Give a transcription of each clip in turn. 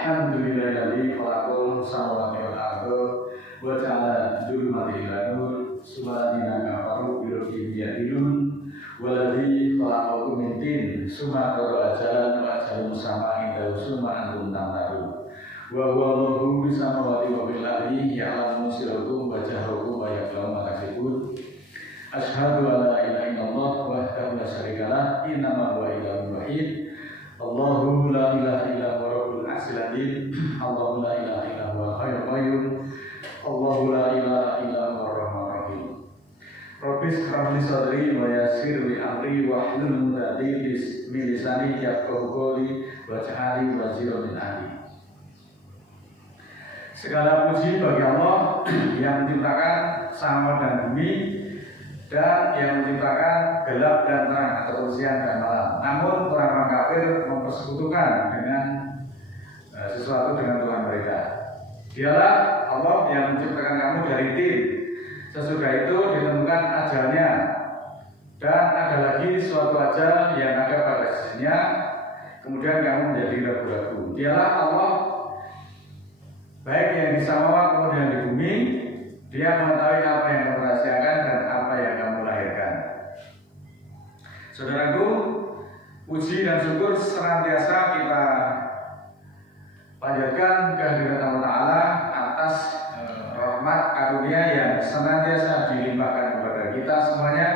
Alhamdulillahilladzi khalaqal samawati wal arda wa ja'ala dzulumati ila nur sumadina kafaru bi rabbihim ya'dilun waladzi khalaqakum min tin summa qara ajalan wa ajalun musamma inda summa antum tamtarun wa huwa Allahu bis samawati wa bil ardi ya'lamu sirrakum wa jahrakum wa ya'lamu ma taksibun. Asyhadu an la ilaha illallah wahdahu la syarika lah innama huwa ilahun wahid. Allahu la ilaha illa huwa rabbul arsyil azim. Allahu la ilaha illa huwa hayyul qayyum. Allahu la ilaha illa huwa arrahmanur rahim. Rabbis shrah li sadri wa yassir li amri wahlul 'uqdatam min lisani yafqahu qawli waj'alni waziran min ahli. Segala puji bagi Allah yang menciptakan samawat dan bumi dan yang menciptakan gelap dan terang atau siang dan malam. Namun orang-orang kafir mempersekutukan dengan sesuatu dengan Tuhan mereka. Dialah Allah yang menciptakan kamu dari tin. Sesudah itu ditentukan ajalnya dan ada lagi suatu ajal yang ada pada sisinya. Kemudian kamu menjadi ragu-ragu. Dialah Allah baik yang di samawat maupun yang di bumi. Dia mengetahui apa yang kamu rahasiakan dan apa yang kamu lahirkan. Saudaraku, puji dan syukur senantiasa kita panjatkan kehadirat Allah Ta'ala atas rahmat karunia yang senantiasa dilimpahkan kepada kita semuanya.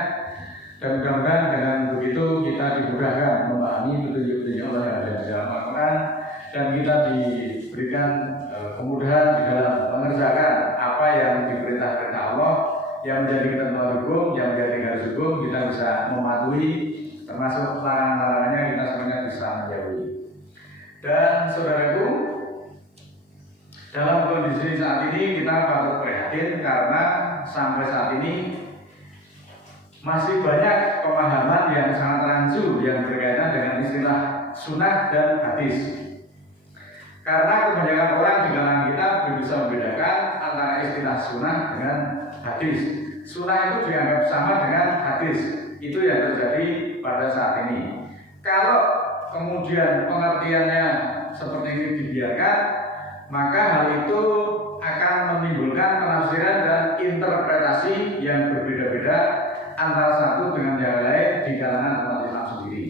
Dan mudah-mudahan dengan begitu kita dimudahkan memahami petunjuk-petunjuk Allah yang ada di dalam Al-Quran, dan kita diberikan kemudahan di dalam mengerjakan apa yang diperintahkan Allah, yang menjadi ketentuan hukum, yang menjadi garis hukum, kita bisa mematuhi, termasuk larangan-larangannya kita semuanya bisa menjauhi. Dan saudaraku, dalam kondisi saat ini kita patut prihatin karena sampai saat ini masih banyak pemahaman yang sangat rancu yang berkaitan dengan istilah sunnah dan hadis. Karena kebanyakan orang di kalangan kita belum bisa membedakan antara istilah sunnah dengan hadis. Sunnah itu dianggap sama dengan hadis. Itu yang terjadi pada saat ini. Kalau kemudian pengertiannya seperti ini dibiarkan, maka hal itu akan menimbulkan penafsiran dan interpretasi yang berbeda-beda antara satu dengan yang lain di kalangan umat Islam sendiri.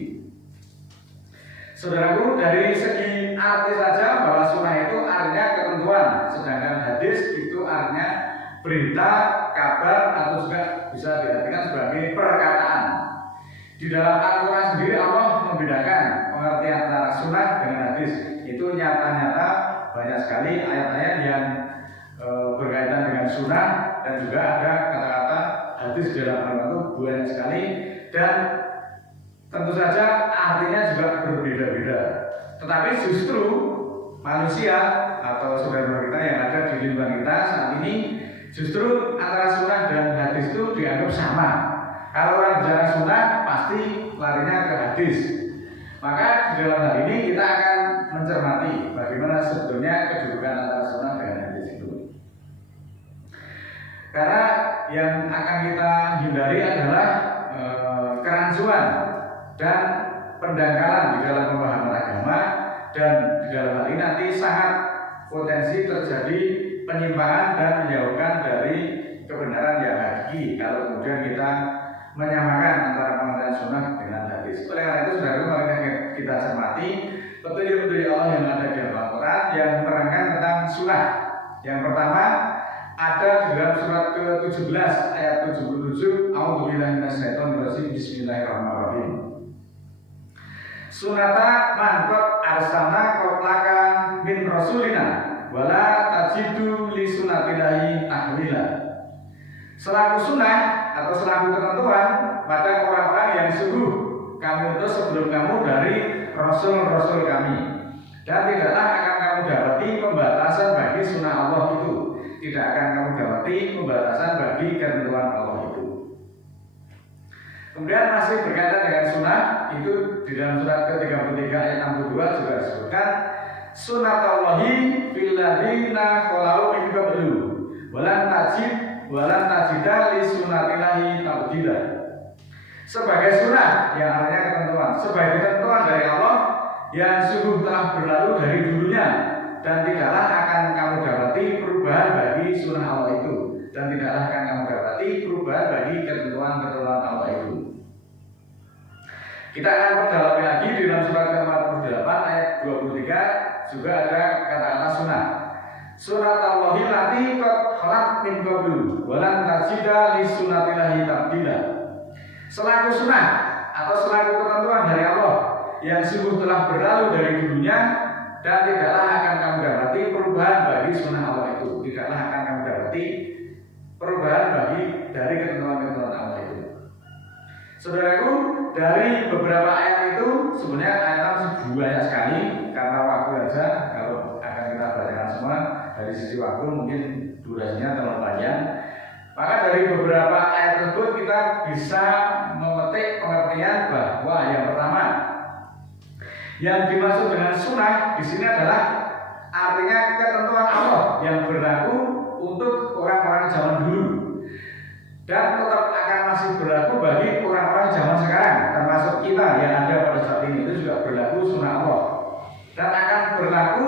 Saudaraku, dari segi arti saja bahwa sunnah itu artinya ketentuan, sedangkan hadis itu artinya berita, kabar, atau juga bisa diartikan sebagai perkataan. Di dalam Al-Quran sendiri Allah membedakan pengertian antara sunnah dengan hadis. Itu nyata-nyata banyak sekali ayat-ayat yang berkaitan dengan sunnah, dan juga ada kata-kata hadis dalam Al-Quran itu banyak sekali, dan tentu saja artinya juga berbeda-beda. Tetapi justru manusia atau saudara kita yang ada di lingkungan kita saat ini, justru antara sunnah dan hadis itu dianggap sama. Kalau orang bicara sunnah pasti larinya ke hadis. Maka di dalam hal ini kita akan mencermati bagaimana sebetulnya kedudukan antara sunnah dengan hadis itu. Karena yang akan kita hindari adalah kerancuan dan pendangkalan di dalam pemahaman agama, dan di dalam hal ini nanti sangat potensi terjadi penyimpangan dan menjauhkan dari kebenaran yang hakiki kalau kemudian kita menyamakan antara pengertian sunnah dengan hadis. Oleh karena itu, saudara, mari kita cermati petunjuk-petunjuk Allah yang ada di dalam Al-Quran yang menerangkan tentang sunnah. Yang pertama ada di dalam surat ke-17 ayat 77, A'udzubillahi minasyaitonir rajim, bismillahirrahmanirrahim. Sunata man qad arsalna qablaka min rasulina wala tajidu li sunnatillahi tahwila. Selaku sunnah atau selaku ketentuan pada orang-orang yang sungguh kami utus sebelum kamu dari rasul-rasul kami, dan tidaklah akan kamu dapati pembatasan bagi sunnah Allah itu. Tidak akan kamu dapati pembatasan bagi ketentuan Allah itu. Kemudian masih berkaitan dengan sunnah, itu di dalam surat ke-33 ayat 62 juga disebutkan sunnatullahi fil ladzina khalau min qablu walan tajida li sunnatillahi tabdila. Sebagai sunnah yang artinya ketentuan, sebagai ketentuan dari Allah yang sungguh telah berlalu dari dulunya, dan tidaklah akan kamu dapati perubahan bagi sunnah Allah itu, dan tidaklah akan kamu dapati perubahan bagi ketentuan-ketentuan Allah itu. Kita akan perdalami lagi di dalam surat ke-48 ayat 23 juga ada kata-kata sunnah. Surat Allahi lati qad khalat min qablu wa lan tajida li sunnatillahi tabdila. Selaku sunnah atau selaku ketentuan dari Allah yang sungguh telah berlalu dari dulunya, dan tidaklah akan kamu dapati perubahan bagi sunnah Allah itu. Tidaklah akan kamu dapati perubahan bagi dari ketentuan-ketentuan Allah itu. Saudaraku, dari beberapa ayat itu sebenarnya ayat masih banyak sekali, karena waktu aja kalau akan kita bacakan semua dari sisi waktu mungkin durasinya terlalu panjang. Maka dari beberapa ayat tersebut kita bisa memetik pengertian bahwa yang pertama, yang dimaksud dengan sunnah di sini adalah artinya ketentuan Allah yang berlaku untuk orang-orang zaman dulu, dan tetap akan masih berlaku bagi orang-orang zaman sekarang, termasuk kita yang ada pada saat ini. Itu juga berlaku sunnah Allah dan akan berlaku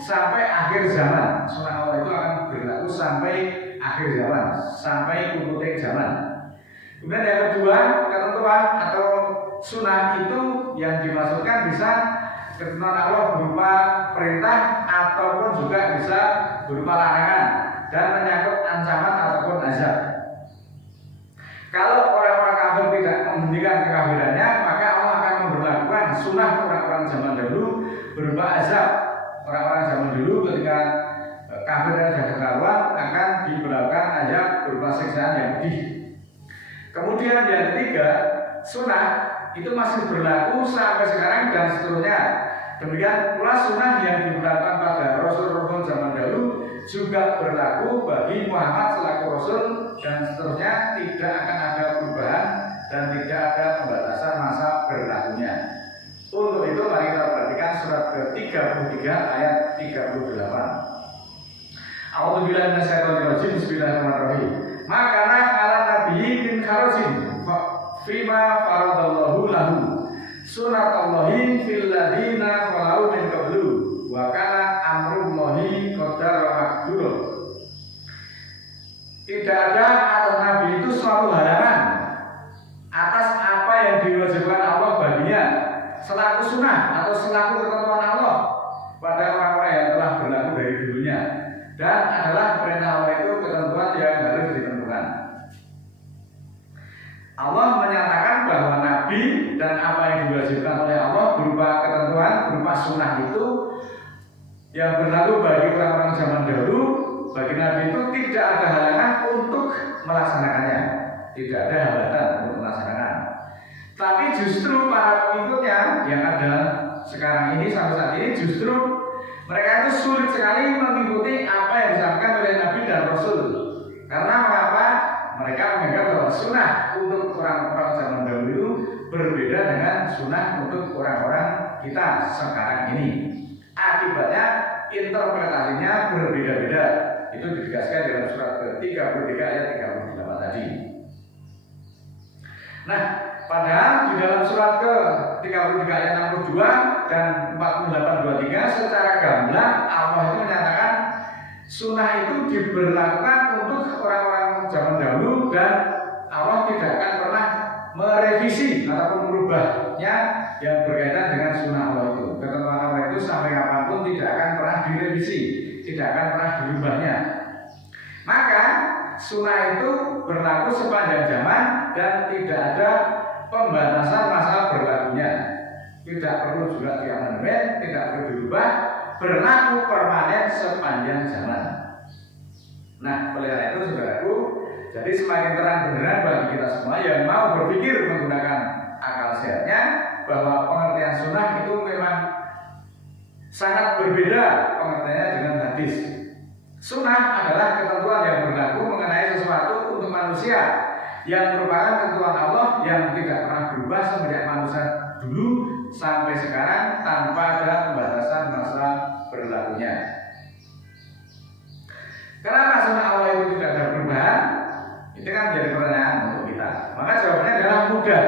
sampai akhir zaman. Sunnah Allah itu akan berlaku sampai akhir zaman, sampai kukutik zaman. Kemudian yang kedua, ketentuan atau sunnah itu yang dimaksudkan bisa ketentuan Allah berupa perintah ataupun juga bisa berupa larangan dan menyangkut ancaman ataupun azab. Kalau orang-orang kafir tidak menghentikan kekafirannya, maka Allah akan memberlakukan sunnah orang-orang zaman dahulu berupa azab. Orang-orang zaman dulu ketika kafirnya sudah ketahuan akan diberlakukan azab berupa siksaan yang pedih. Kemudian yang ketiga, sunnah itu masih berlaku sampai sekarang dan seterusnya. Demikian pula sunnah yang diberlakukan pada Rasul-Rasul zaman dahulu juga berlaku bagi Muhammad selaku Rasul, dan seterusnya tidak akan ada perubahan dan tidak ada pembatasan masa berlakunya. Untuk itu mari kita perhatikan surat ke-33 ayat 38. A'udzubillahi minasyaitonirrajim. Bismillahirrahmanirrahim. Maka ala nabiyyi min kharajin fima faradallahu lahu sunnatullahi fil ladina khalau min qablu wa kana amrullahi qadara maqdura. Tidak ada atas Nabi itu suatu halangan atas apa yang diwajibkan Allah baginya selaku sunnah atau selaku ketentuan Allah pada orang-orang yang telah berlaku dari dulunya, dan adalah perintah Allah itu ketentuan yang harus ditentukan. Allah menyatakan bahwa Nabi dan apa yang diwajibkan oleh Allah berupa ketentuan, berupa sunnah itu yang berlaku bagi orang-orang zaman dahulu, bagi Nabi itu tidak ada halangan untuk melaksanakannya, tidak ada hambatan untuk melaksanakan. Tapi justru para pengikutnya yang ada sekarang ini sampai saat ini, justru mereka itu sulit sekali mengikuti apa yang disampaikan oleh Nabi dan Rasul. Karena mengapa? Mereka menganggap bahwa sunnah untuk orang-orang zaman dahulu itu berbeda dengan sunnah untuk orang-orang kita sekarang ini. Akibatnya interpretasinya berbeda-beda. Itu ditegaskan dalam surat ke-33 ayat 38 tadi. Nah, padahal di dalam surat ke-33 ayat 62 dan 48-23 secara gamblang Allah itu menyatakan sunnah itu diberlakukan untuk orang-orang zaman dahulu, dan Allah tidak akan pernah merevisi ataupun merubahnya yang berkaitan dengan sunnah Allah itu. Ketentuan Allah itu sampai kapanpun tidak akan pernah direvisi, tidak akan pernah dirubahnya. Maka sunnah itu berlaku sepanjang zaman dan tidak ada pembatasan masa berlakunya. Tidak perlu juga diamandemen, tidak perlu dirubah, berlaku permanen sepanjang zaman. Nah, oleh karena itu saudaraku, jadi semakin terang beneran bagi kita semua yang mau berpikir menggunakan akal sehatnya bahwa pengertian sunnah itu memang sangat berbeda pengertiannya dengan hadis. Sunnah adalah ketentuan yang berlaku mengenai sesuatu untuk manusia yang merupakan ketentuan Allah yang tidak pernah berubah semenjak manusia dulu sampai sekarang tanpa ada pembatasan masa berlakunya. Kenapa sunnah Allah itu tidak ada perubahan? Itu kan menjadi pertanyaan untuk kita. Maka jawabannya adalah mudah.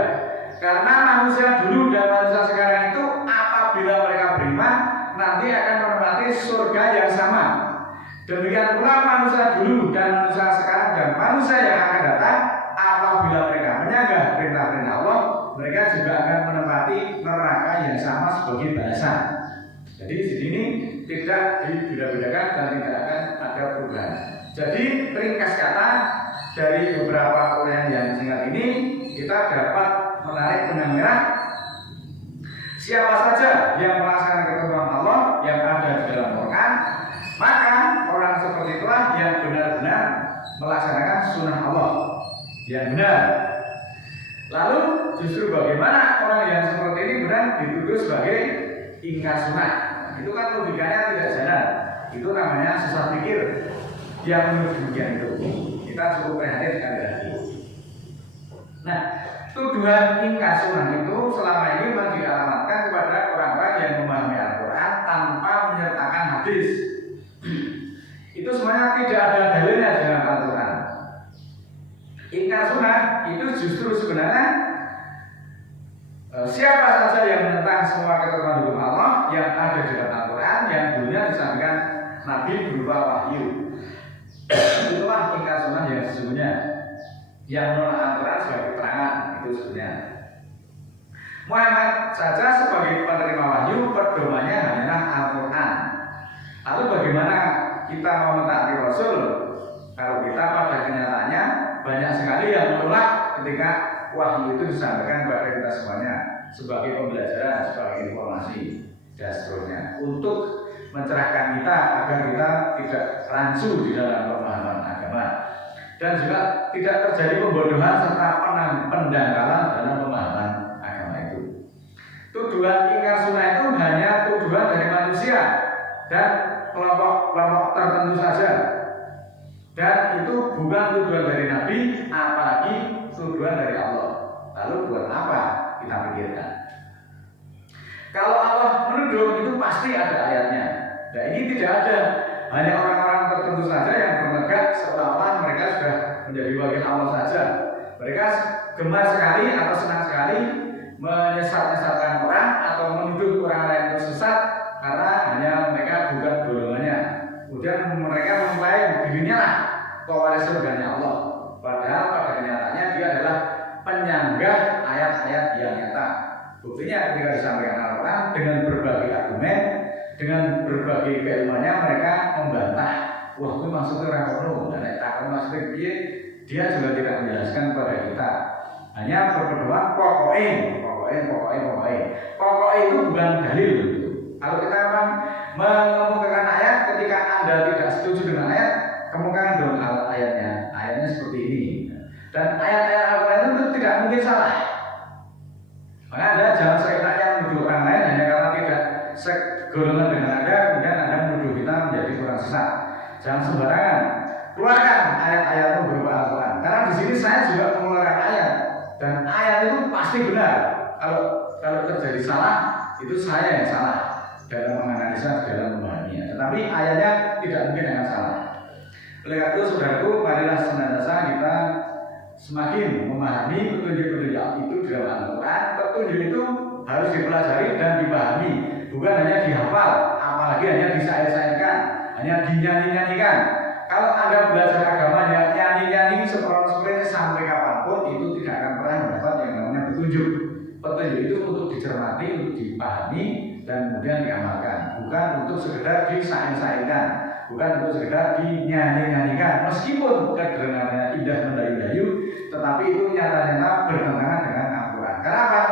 Karena manusia dulu dan manusia sekarang itu apabila mereka beriman, nanti akan menempati surga yang sama. Demikian pula manusia dulu dan manusia sekarang dan manusia yang akan datang, apabila mereka menyanggah perintah-perintah Allah, mereka juga akan menempati neraka yang sama sebagai balasan. Jadi di sini tidak dibeda-bedakan dan tidak akan ada perubahan. Jadi ringkas kata dari beberapa uraian yang singkat ini kita dapat menarik benang merah. Siapa saja yang melaksanakan ketentuan Allah yang ada di dalam Quran, maka orang seperti itulah yang benar-benar melaksanakan sunnah Allah yang benar. Lalu justru bagaimana orang yang seperti ini benar dituduh sebagai ingkar sunnah? Itu kan logikanya tidak jalan. Itu namanya sesat pikir yang menurut demikian itu. Kita cukup prihatin sekali lagi. Nah, tuduhan ingkar sunnah itu selama ini memang dialamatkan kepada orang-orang yang memahami Al-Quran tanpa menyertakan hadis. Itu semuanya tidak ada dalilnya dalam Al-Quran. Ingkar sunnah itu justru sebenarnya siapa saja yang menentang semua ketentuan hukum Allah yang ada di dalam Al-Quran yang dulunya disampaikan Nabi berupa wahyu. Itulah ingkar sunnah yang sesungguhnya, yang menolak Al-Quran sebagai keterangan itu sebenarnya. Muhammad saja sebagai penerima wahyu, pedomannya hanyalah Al-Quran. Lalu bagaimana kita mau mentaati Rasul kalau kita pada kenyataannya banyak sekali yang menolak ketika wahyu itu disampaikan kepada kita semuanya sebagai pembelajaran, sebagai informasi dan seterusnya untuk mencerahkan kita agar kita tidak rancu di dalam pemahaman agama dan juga tidak terjadi pembodohan serta pendangkalan dalam pemahaman agama itu. Tuduhan ingkar sunnah itu hanya tuduhan dari manusia dan kelompok-kelompok tertentu saja, dan itu bukan tuduhan dari Nabi, apalagi tuduhan dari Allah. Lalu buat apa kita pikirkan? Kalau Allah menuduh itu pasti ada ayatnya. Nah ini tidak ada, hanya orang-orang tertentu saja yang bermegah seolah-olah mereka sudah menjadi bagian Allah saja. Mereka gemar sekali atau senang sekali menyesat-nyesatkan orang atau menuduh orang lain itu sesat karena hanya mereka bukan golongannya. Kemudian mereka mengklaim dirinya lah pewaris surganya Allah. Padahal pada kenyataannya dia adalah penyanggah ayat-ayat yang nyata. Buktinya ketika disampaikan Al-Quran dengan berbagai argumen, dengan berbagai keilmuannya mereka membantah. Wah itu maksudnya orang penuh dan maksudnya dia juga tidak menjelaskan kepada kita. Hanya berpedoman pokoknya itu bukan dalil. Kalau kita akan mengemukakan ayat, ketika Anda tidak setuju dengan ayat, kemukakan dong ayatnya. Ayatnya seperti ini. Dan ayat-ayat Al-Quran itu tidak mungkin salah. Maka Anda jangan seenaknya menuduh orang lain hanya karena tidak segolongan dengan Anda, kemudian Anda menuduh kita menjadi kurang sesat. Jangan sembarangan. Keluarkan ayat-ayat itu berupa Al-Quran. Karena di sini saya juga mengeluarkan ayat, dan ayat itu pasti benar. Kalau terjadi salah, itu saya yang salah dalam menganalisa, dalam memahaminya. Tetapi ayatnya tidak mungkin akan salah. Oleh karena itu, saudaraku, marilah senantiasa kita semakin memahami petunjuk-petunjuk itu di dalam Al-Quran. Petunjuk itu harus dipelajari dan dipahami, bukan hanya dihafal, apalagi hanya disair-sairkan, hanya dinyanyi-nyanyikan. Kalau Anda belajar agamanya nyanyi-nyanyi seperti sampai kapanpun, itu tidak akan pernah mendapat yang namanya petunjuk. Petunjuk itu untuk dicermati, untuk dipahami, dan kemudian diamalkan, bukan untuk sekedar disair-sairkan, bukan untuk sekedar dinyanyi-nyanyikan. Meskipun kedengarannya indah mendayu-dayu, tetapi itu nyata-nyata bertentangan dengan Al-Quran. Kenapa?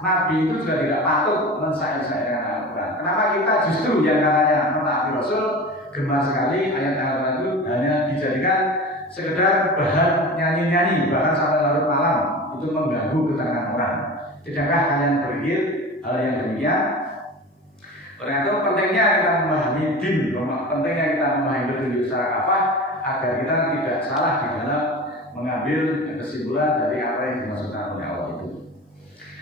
Nabi itu juga tidak patut mensair-sairkan Al-Quran. Kenapa kita justru yang katanya mentaati Rasul gemar sekali ayat Al-Quran itu hanya dijadikan sekedar bahan nyanyi-nyanyi, bahkan sampai larut malam itu mengganggu ketenangan orang. Tidakkah kalian berpikir hal yang demikian? Karena itu pentingnya kita memahami din, pentingnya kita memahami petunjuk secara kafah agar kita tidak salah di dalam mengambil kesimpulan dari apa yang dimaksudkan oleh Allah itu.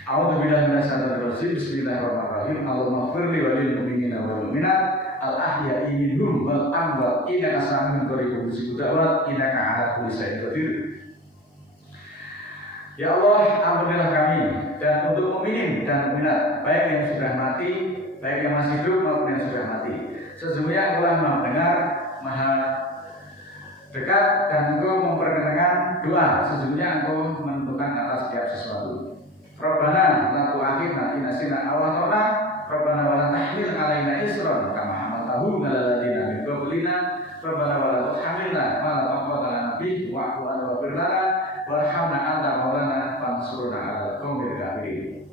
A'udzubillahi minasyaitonir rajim. Bismillahirrahmanirrahim. Allahumma ighfirli wa lil mu'minina wal mu'minat al-ahya'i minhum wal amwat innaka sami'un qaribun mujibud da'wat innaka 'ala kulli syai'in qadir. Ya Allah, ampunilah kami dan untuk mukminin dan mukminat, baik yang sudah mati, baik yang masih hidup maupun yang sudah Sesungguhnya Engkau Maha mendengar, Maha dekat, dan Engkau memperkenankan doa. Sesungguhnya Engkau menentukan atas setiap sesuatu. Rabbana la tu'akhidna in nasina aw akhtana, Rabbana wa la tahmil 'alaina isran kama hamaltahu 'alal ladzina min qablina, Rabbana wa la tuhamilna ma la taqata lana bihi wa'fu 'anna waghfir lana warhamna anta maulana fansurna 'alal qaumil kafirin.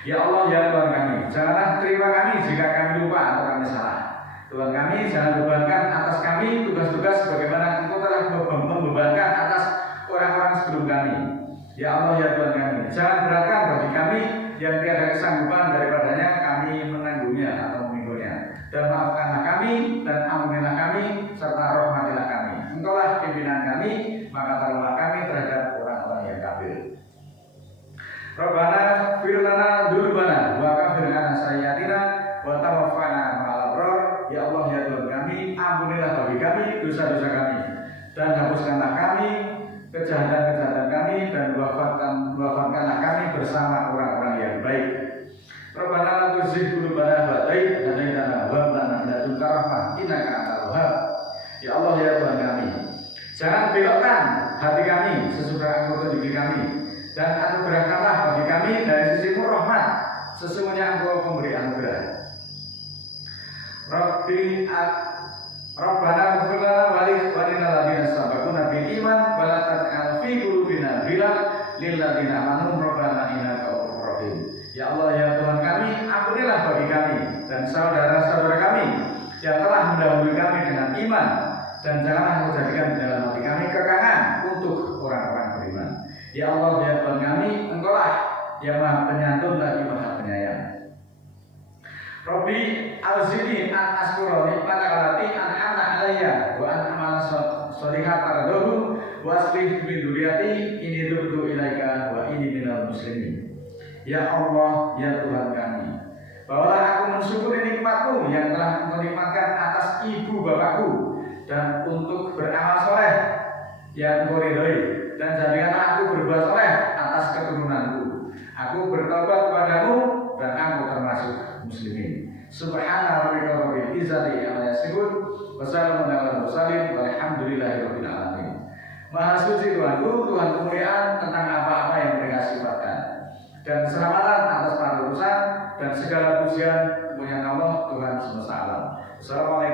Ya Allah, ya Tuhan kami, janganlah terima kami jika kami lupa atau kami salah. Tuhan kami, jangan bebankan atas kami tugas-tugas sebagaimana Engkau telah membebankan atas orang-orang sebelum kami. Ya Allah, ya Tuhan kami, jangan beratkan bagi kami yang tiada kesanggupan daripadanya kami menanggungnya atau memikulnya. Dan maafkanlah kami dan ampunilah kami serta rahmatilah kami. Engkaulah pimpinan kami, maka tolonglah kami terhadap orang-orang yang kafir. Rabbana fir lana dzunubana wa kafir 'anna sayyi'atina wa tawaffana ma'al abrar. Ya Allah, ya Tuhan kami, ampunilah bagi kami dosa-dosa kami dan hapuskanlah kami kejahatan-kejahatan kami dan wafatkanlah kami bersama orang-orang yang baik. Rabbana la tuzigh qulubana ba'da idh hadaytana wa hab lana min ladunka rahmah innaka antal wahhab. Ya Allah, ya Tuhan kami, jangan belokkan hati kami sesudah Engkau tunjuki kami, dan anugerahkanlah bagi kami dari sisimu rahmat, sesungguhnya Engkau pemberi anugerah. Rabbana ighfir lana wa li ikhwanina alladziina sabaquna bil iman wa la taj'al fi qulubina ghillan lil ladziina amanu rabbana innaka ra'ufur rahim. Ya Allah, ya Tuhan kami, ampunilah bagi kami dan saudara-saudara kami yang telah mendahului kami dengan iman, dan janganlah Engkau jadikan di dalam hati kami kekangan untuk orang-orang beriman. Ya Allah, ya Tuhan kami, Engkaulah yang Maha Penyantun lagi Maha Penyayang. Rabbi al-zini an askura nikmataka allati an'amta 'alayya wa an amala sholihan tardahu wa aslih min dzurriyyati inni tubtu ilaika wa inni minal muslimin. Ya Allah, ya Tuhan kami, bawalah aku mensyukuri nikmat-Mu yang telah menikmatkan atas ibu bapakku, dan untuk beramal soleh yang Engkau ridhoi, dan jadikanlah aku berbuat soleh atas keturunanku. Aku bertobat kepadamu dan aku termasuk muslimin. Subhana rabbika rabbil izzati amma yasifun wa salamun alal mursalin walhamdulillahi rabbil alamin. Maha suci Tuhanku, Tuhan kemuliaan tentang apa-apa yang mereka sifatkan, dan keselamatan atas para urusan dan segala pujian punya Allah Tuhan semesta alam. Assalamualaikum.